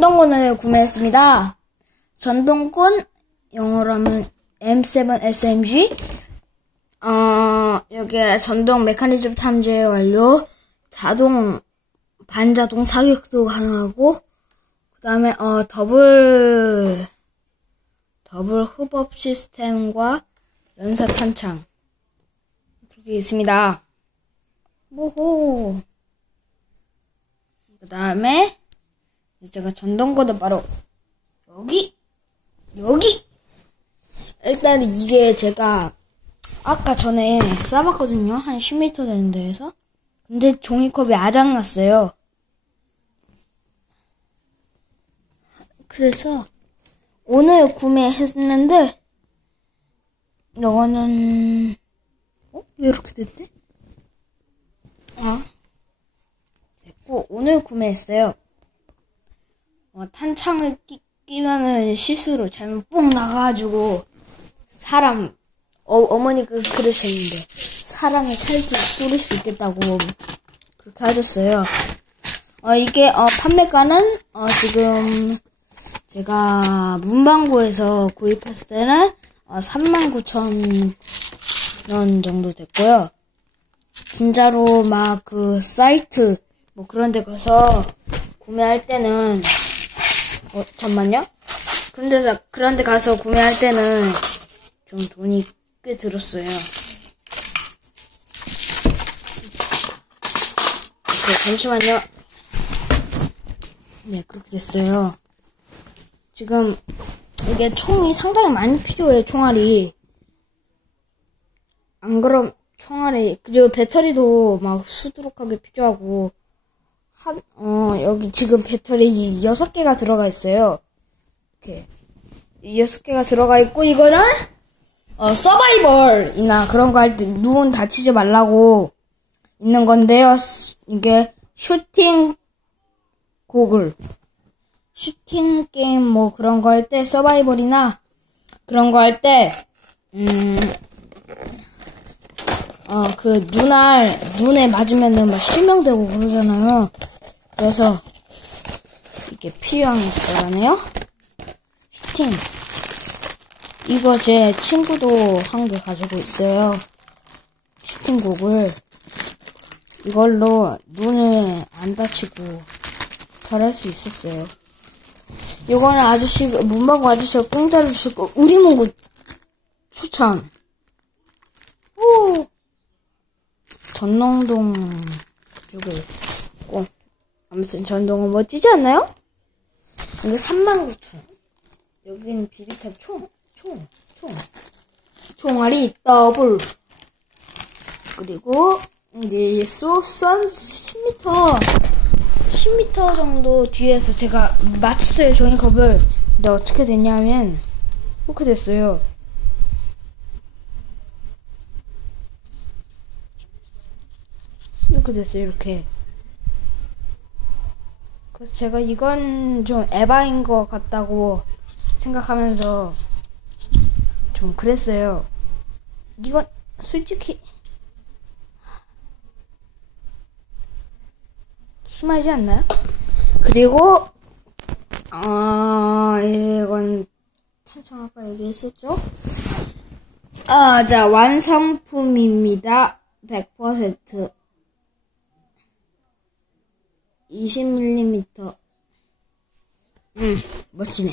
전동권을 구매했습니다. 전동권 영어로 하면 M7 SMG 어, 여기에 전동 메커니즘 탐지 완료 자동 반자동 사격도 가능하고 그 다음에 어 더블 더블 흡업 시스템과 연사 탄창 그렇게 있습니다. 모호 그 다음에 제가 전동거도 바로 여기 여기. 일단 이게 제가 아까 전에 싸봤거든요. 한 10m 되는 데에서. 근데 종이컵이 아작났어요. 그래서 오늘 구매했는데 이거는 어? 왜 이렇게 됐대? 아. 됐고 오늘 구매했어요 어, 탄창을 끼, 끼면은 실수로 잘못 뽕 나가가지고 사람 어, 어머니 그 그러셨는데 사람의 살도 뚫을 수 있겠다고 그렇게 하셨어요. 어 이게 어 판매가는 어 지금 제가 문방구에서 구입했을 때는 어 39,000원 정도 됐고요. 진짜로 막 그 사이트 뭐 그런 데 가서 구매할 때는 어, 잠만요. 그런 데서, 그런 데 가서 구매할 때는 좀 돈이 꽤 들었어요. 네, 잠시만요. 네, 그렇게 됐어요. 지금 이게 총이 상당히 많이 필요해요, 총알이. 안 그럼 총알이, 그리고 배터리도 막 수두룩하게 필요하고, 한, 어, 여기 지금 배터리 6개가 들어가 있어요. 이렇게. 6개가 들어가 있고, 이거는, 어, 서바이벌이나 그런 거 할때눈 다치지 말라고 있는 건데요. 이게 슈팅 고글. 슈팅 게임 뭐 그런 거 할 때 서바이벌이나 그런 거 할 때, 음, 어, 그, 눈알, 눈에 맞으면은 막 실명되고 그러잖아요. 그래서, 이게 필요한 거라네요. 슈팅. 이거 제 친구도 한 개 가지고 있어요. 슈팅곡을. 이걸로 눈을 안 다치고 잘 할 수 있었어요. 이거는 아저씨, 문방구 아저씨가 공짜로 주시고, 우리 문구 추천. 오! 전농동 그쪽에 있고 아무튼 전동은 멋지지 않나요? 이거 39,000 여기는 비릿한 총, 총, 총 총알이 더블. 그리고 이제 쏘선 10m 10m 정도 뒤에서 제가 맞췄어요. 종이컵을. 근데 어떻게 됐냐면 이렇게 됐어요 이렇게 됐어요, 이렇게. 그래서 제가 이건 좀 에바인 것 같다고 생각하면서 좀 그랬어요. 이건 솔직히 심하지 않나요? 그리고 아 이건 탄창 아까 얘기했었죠? 아, 자 완성품입니다. 100% 20mm. 음, 멋지네.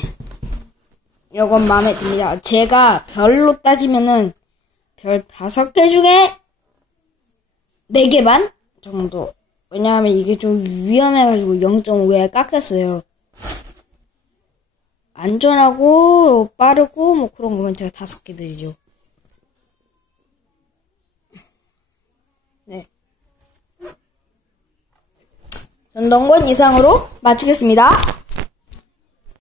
이건 마음에 듭니다. 제가 별로 따지면은 별 5개 중에 4개 반 정도. 왜냐하면 이게 좀 위험해가지고 0.5에 깎였어요. 안전하고 빠르고 뭐 그런 거면 제가 5개 드리죠. 전동권 이상으로 마치겠습니다.